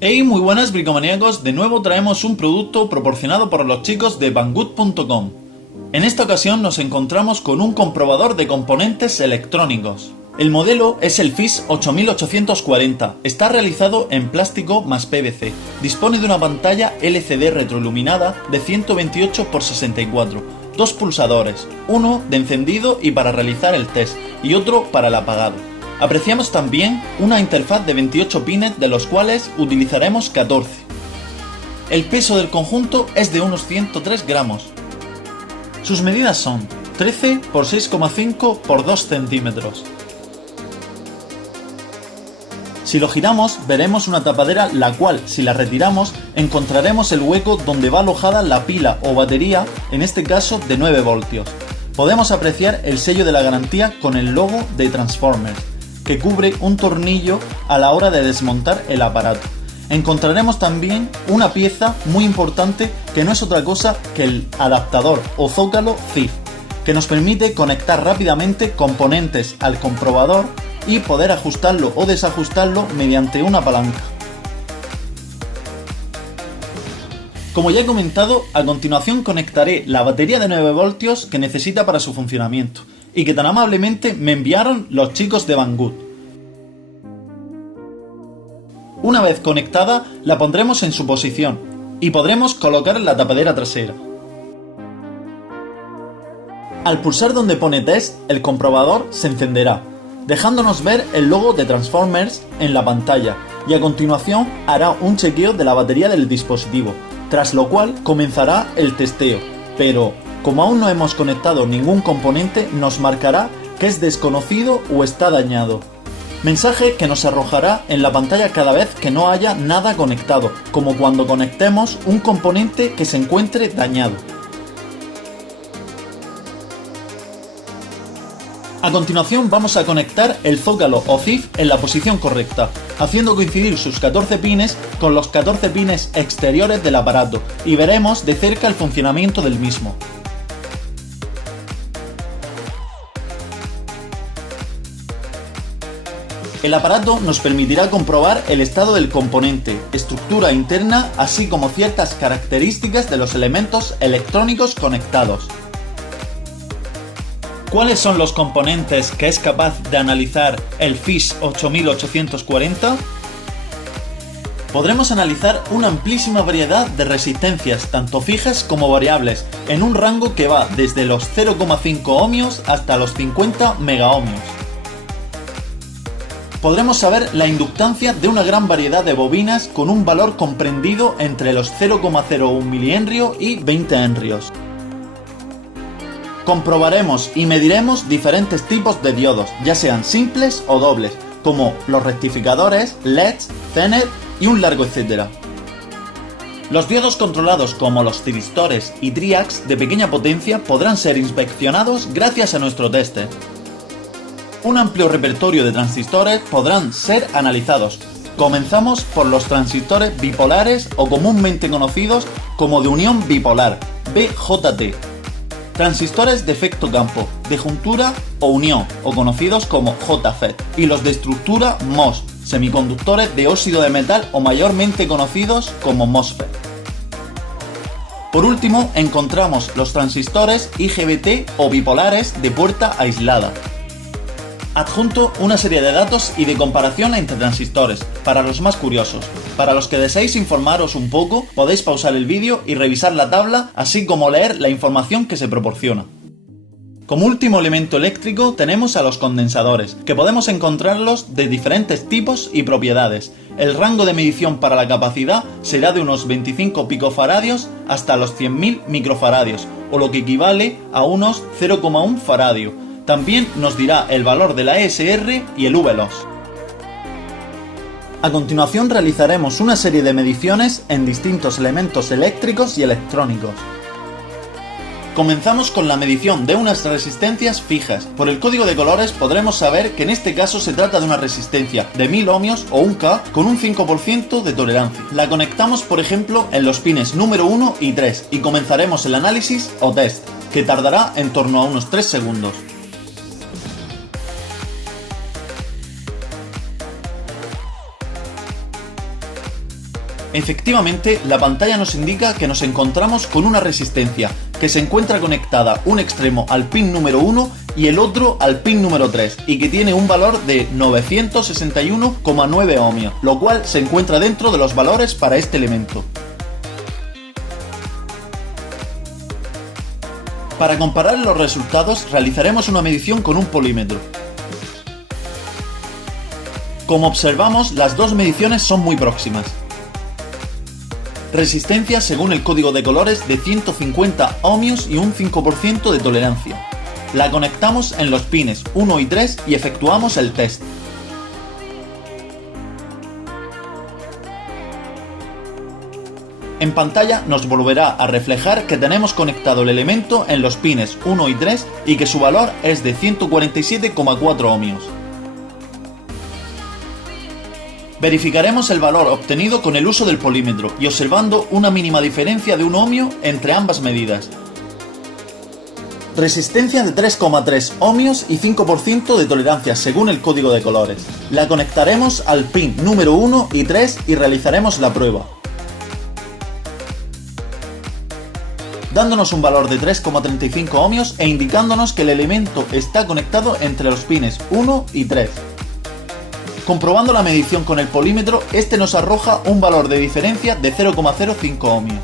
Hey, muy buenas bricomaníacos, de nuevo traemos un producto proporcionado por los chicos de Banggood.com. En esta ocasión nos encontramos con un comprobador de componentes electrónicos. El modelo es el FIS 8840, está realizado en plástico más PVC, dispone de una pantalla LCD retroiluminada de 128 x 64, dos pulsadores, uno de encendido y para realizar el test, y otro para el apagado. Apreciamos también una interfaz de 28 pines, de los cuales utilizaremos 14. El peso del conjunto es de unos 103 gramos. Sus medidas son 13 x 6,5 x 2 centímetros. Si lo giramos, veremos una tapadera, la cual, si la retiramos, encontraremos el hueco donde va alojada la pila o batería, en este caso de 9 voltios. Podemos apreciar el sello de la garantía con el logo de Transformers, que cubre un tornillo a la hora de desmontar el aparato. Encontraremos también una pieza muy importante que no es otra cosa que el adaptador o zócalo CIF, que nos permite conectar rápidamente componentes al comprobador y poder ajustarlo o desajustarlo mediante una palanca. Como ya he comentado, a continuación conectaré la batería de 9 voltios que necesita para su funcionamiento y que tan amablemente me enviaron los chicos de Banggood. Una vez conectada, la pondremos en su posición y podremos colocar la tapadera trasera. Al pulsar donde pone Test, el comprobador se encenderá, dejándonos ver el logo de Transformers en la pantalla, y a continuación hará un chequeo de la batería del dispositivo, tras lo cual comenzará el testeo, pero como aún no hemos conectado ningún componente, nos marcará que es desconocido o está dañado. Mensaje que nos arrojará en la pantalla cada vez que no haya nada conectado, como cuando conectemos un componente que se encuentre dañado. A continuación vamos a conectar el zócalo o CIF en la posición correcta, haciendo coincidir sus 14 pines con los 14 pines exteriores del aparato, y veremos de cerca el funcionamiento del mismo. El aparato nos permitirá comprobar el estado del componente, estructura interna, así como ciertas características de los elementos electrónicos conectados. ¿Cuáles son los componentes que es capaz de analizar el FIS 8840? Podremos analizar una amplísima variedad de resistencias, tanto fijas como variables, en un rango que va desde los 0,5 ohmios hasta los 50 megaohmios. Podremos saber la inductancia de una gran variedad de bobinas con un valor comprendido entre los 0,01 mH y 20 H. Comprobaremos y mediremos diferentes tipos de diodos, ya sean simples o dobles, como los rectificadores, LEDs, Zener y un largo etcétera. Los diodos controlados como los tristores y triacs de pequeña potencia podrán ser inspeccionados gracias a nuestro tester. Un amplio repertorio de transistores podrán ser analizados. Comenzamos por los transistores bipolares o comúnmente conocidos como de unión bipolar, BJT. Transistores de efecto campo, de juntura o unión, o conocidos como JFET, y los de estructura MOS, semiconductores de óxido de metal o mayormente conocidos como MOSFET. Por último, encontramos los transistores IGBT o bipolares de puerta aislada. Adjunto una serie de datos y de comparación entre transistores, para los más curiosos. Para los que deseéis informaros un poco, podéis pausar el vídeo y revisar la tabla, así como leer la información que se proporciona. Como último elemento eléctrico tenemos a los condensadores, que podemos encontrarlos de diferentes tipos y propiedades. El rango de medición para la capacidad será de unos 25 picofaradios hasta los 100.000 microfaradios, o lo que equivale a unos 0,1 faradio. También nos dirá el valor de la ESR y el VLOS. A continuación realizaremos una serie de mediciones en distintos elementos eléctricos y electrónicos. Comenzamos con la medición de unas resistencias fijas. Por el código de colores podremos saber que en este caso se trata de una resistencia de 1000 ohmios o 1K con un 5% de tolerancia. La conectamos, por ejemplo, en los pines número 1 y 3 y comenzaremos el análisis o test, que tardará en torno a unos 3 segundos. Efectivamente, la pantalla nos indica que nos encontramos con una resistencia que se encuentra conectada un extremo al pin número 1 y el otro al pin número 3 y que tiene un valor de 961,9 ohmios, lo cual se encuentra dentro de los valores para este elemento. Para comparar los resultados realizaremos una medición con un polímetro. Como observamos, las dos mediciones son muy próximas. Resistencia según el código de colores de 150 ohmios y un 5% de tolerancia. La conectamos en los pines 1 y 3 y efectuamos el test. En pantalla nos volverá a reflejar que tenemos conectado el elemento en los pines 1 y 3 y que su valor es de 147,4 ohmios. Verificaremos el valor obtenido con el uso del polímetro y observando una mínima diferencia de 1 ohmio entre ambas medidas. Resistencia de 3,3 ohmios y 5% de tolerancia según el código de colores. La conectaremos al pin número 1 y 3 y realizaremos la prueba. Dándonos un valor de 3,35 ohmios e indicándonos que el elemento está conectado entre los pines 1 y 3. Comprobando la medición con el polímetro, este nos arroja un valor de diferencia de 0,05 ohmios.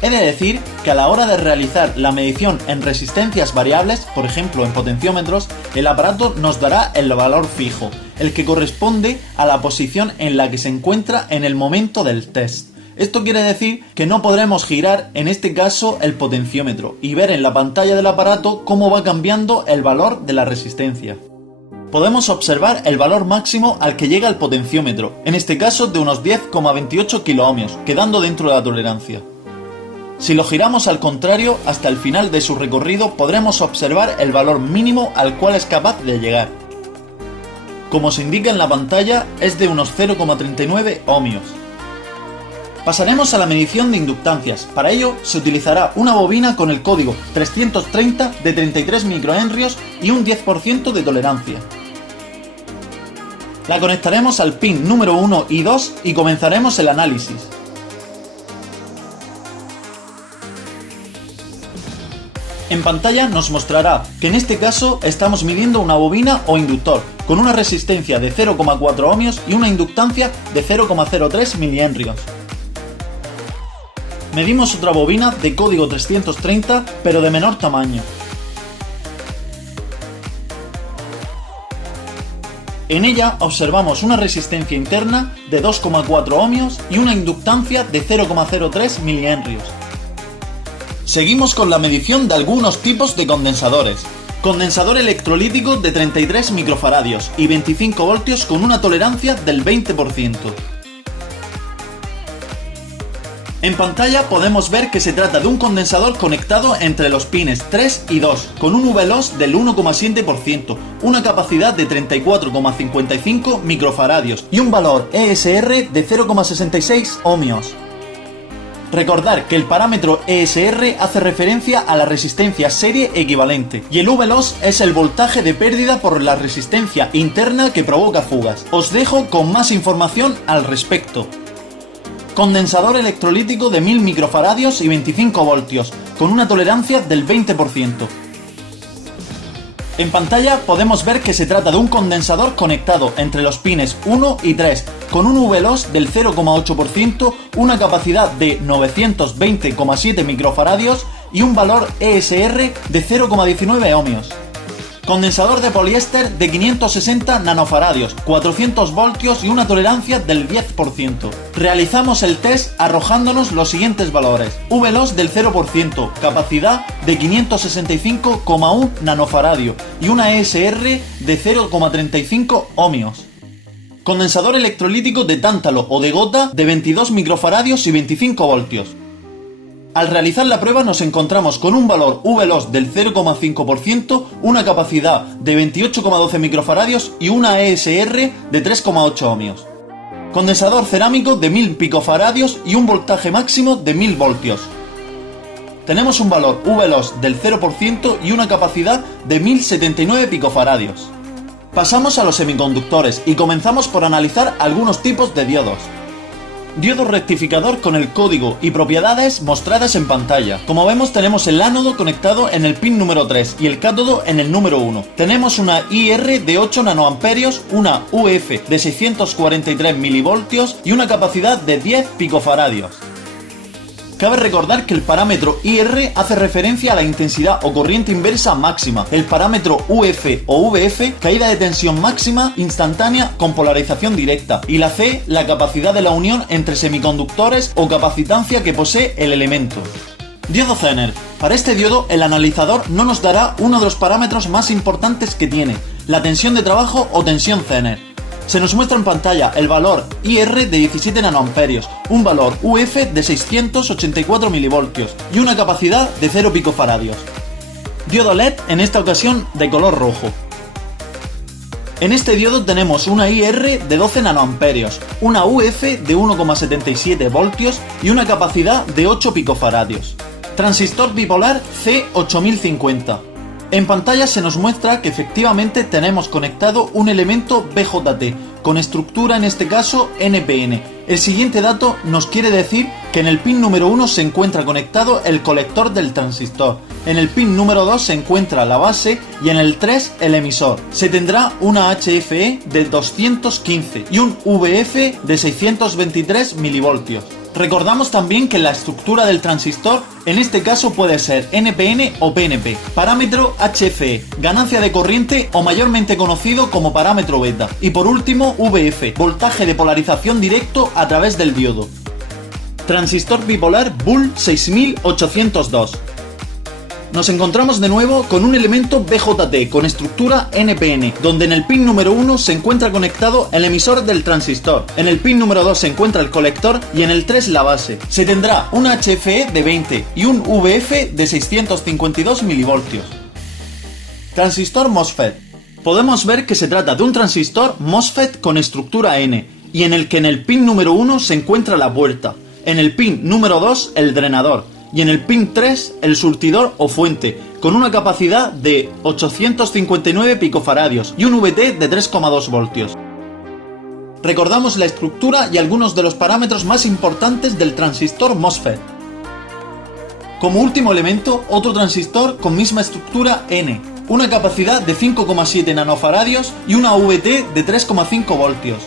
He de decir que a la hora de realizar la medición en resistencias variables, por ejemplo en potenciómetros, el aparato nos dará el valor fijo, el que corresponde a la posición en la que se encuentra en el momento del test. Esto quiere decir que no podremos girar, en este caso, el potenciómetro y ver en la pantalla del aparato cómo va cambiando el valor de la resistencia. Podemos observar el valor máximo al que llega el potenciómetro, en este caso de unos 10,28 kiloohmios, quedando dentro de la tolerancia. Si lo giramos al contrario, hasta el final de su recorrido podremos observar el valor mínimo al cual es capaz de llegar. Como se indica en la pantalla, es de unos 0,39 ohmios. Pasaremos a la medición de inductancias. Para ello se utilizará una bobina con el código 330 de 33 microhenrios y un 10% de tolerancia. La conectaremos al pin número 1 y 2 y comenzaremos el análisis. En pantalla nos mostrará que en este caso estamos midiendo una bobina o inductor con una resistencia de 0,4 ohmios y una inductancia de 0,03 milihenrios. Medimos otra bobina de código 330 pero de menor tamaño. En ella observamos una resistencia interna de 2,4 ohmios y una inductancia de 0,03 milihenrios. Seguimos con la medición de algunos tipos de condensadores. Condensador electrolítico de 33 microfaradios y 25 voltios con una tolerancia del 20%. En pantalla podemos ver que se trata de un condensador conectado entre los pines 3 y 2, con un V-loss del 1,7%, una capacidad de 34,55 microfaradios y un valor ESR de 0,66 ohmios. Recordar que el parámetro ESR hace referencia a la resistencia serie equivalente y el V-loss es el voltaje de pérdida por la resistencia interna que provoca fugas. Os dejo con más información al respecto. Condensador electrolítico de 1000 microfaradios y 25 voltios, con una tolerancia del 20%. En pantalla podemos ver que se trata de un condensador conectado entre los pines 1 y 3, con un V-loss del 0,8%, una capacidad de 920,7 microfaradios y un valor ESR de 0,19 ohmios. Condensador de poliéster de 560 nanofaradios, 400 voltios y una tolerancia del 10%. Realizamos el test arrojándonos los siguientes valores. V-loss del 0%, capacidad de 565,1 nanofaradio y una ESR de 0,35 ohmios. Condensador electrolítico de tántalo o de gota de 22 microfaradios y 25 voltios. Al realizar la prueba nos encontramos con un valor V-loss del 0,5%, una capacidad de 28,12 microfaradios y una ESR de 3,8 ohmios. Condensador cerámico de 1000 picofaradios y un voltaje máximo de 1000 voltios. Tenemos un valor V-loss del 0% y una capacidad de 1079 picofaradios. Pasamos a los semiconductores y comenzamos por analizar algunos tipos de diodos. Diodo rectificador con el código y propiedades mostradas en pantalla. Como vemos, tenemos el ánodo conectado en el pin número 3 y el cátodo en el número 1. Tenemos una IR de 8 nanoamperios, una UF de 643 milivoltios y una capacidad de 10 picofaradios. Cabe recordar que el parámetro IR hace referencia a la intensidad o corriente inversa máxima, el parámetro UF o VF, caída de tensión máxima instantánea con polarización directa, y la C, la capacidad de la unión entre semiconductores o capacitancia que posee el elemento. Diodo Zener. Para este diodo, el analizador no nos dará uno de los parámetros más importantes que tiene, la tensión de trabajo o tensión Zener. Se nos muestra en pantalla el valor IR de 17 nanoamperios, un valor UF de 684 milivoltios y una capacidad de 0 picofaradios. Diodo LED, en esta ocasión de color rojo. En este diodo tenemos una IR de 12 nanoamperios, una UF de 1,77 voltios y una capacidad de 8 picofaradios. Transistor bipolar C8050. En pantalla se nos muestra que efectivamente tenemos conectado un elemento BJT, con estructura en este caso NPN. El siguiente dato nos quiere decir que en el pin número 1 se encuentra conectado el colector del transistor, en el pin número 2 se encuentra la base y en el 3 el emisor. Se tendrá una HFE de 215 y un VF de 623 milivoltios. Recordamos también que la estructura del transistor en este caso puede ser NPN o PNP. Parámetro HFE, ganancia de corriente o mayormente conocido como parámetro beta. Y por último VF, voltaje de polarización directo a través del diodo. Transistor bipolar Bull 6802. Nos encontramos de nuevo con un elemento BJT con estructura NPN, donde en el pin número 1 se encuentra conectado el emisor del transistor, en el pin número 2 se encuentra el colector y en el 3 la base. Se tendrá un HFE de 20 y un VF de 652 milivoltios. Transistor MOSFET. Podemos ver que se trata de un transistor MOSFET con estructura N y en el que en el pin número 1 se encuentra la puerta, en el pin número 2 el drenador y en el pin 3 el surtidor o fuente, con una capacidad de 859 picofaradios y un VT de 3,2 voltios. Recordamos la estructura y algunos de los parámetros más importantes del transistor MOSFET. Como último elemento, otro transistor con misma estructura N, una capacidad de 5,7 nanofaradios y una VT de 3,5 voltios.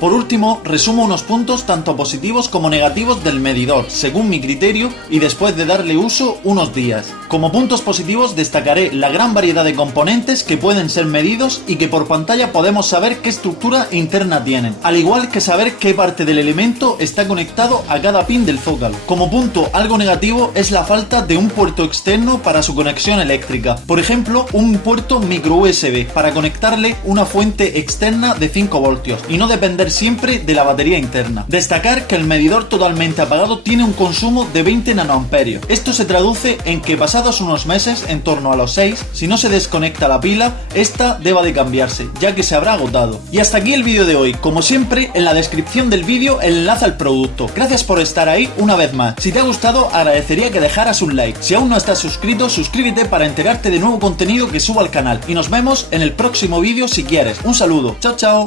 Por último, resumo unos puntos tanto positivos como negativos del medidor, según mi criterio y después de darle uso unos días. Como puntos positivos destacaré la gran variedad de componentes que pueden ser medidos y que por pantalla podemos saber qué estructura interna tienen, al igual que saber qué parte del elemento está conectado a cada pin del zócalo. Como punto algo negativo es la falta de un puerto externo para su conexión eléctrica, por ejemplo un puerto micro USB para conectarle una fuente externa de 5 voltios y no depender siempre de la batería interna. Destacar que el medidor totalmente apagado tiene un consumo de 20 nanoamperios. Esto se traduce en que pasados unos meses, en torno a los 6, si no se desconecta la pila, esta deba de cambiarse, ya que se habrá agotado. Y hasta aquí el vídeo de hoy. Como siempre, en la descripción del vídeo el enlace al producto. Gracias por estar ahí una vez más. Si te ha gustado, agradecería que dejaras un like. Si aún no estás suscrito, suscríbete para enterarte de nuevo contenido que subo al canal. Y nos vemos en el próximo vídeo si quieres. Un saludo. Chao, chao.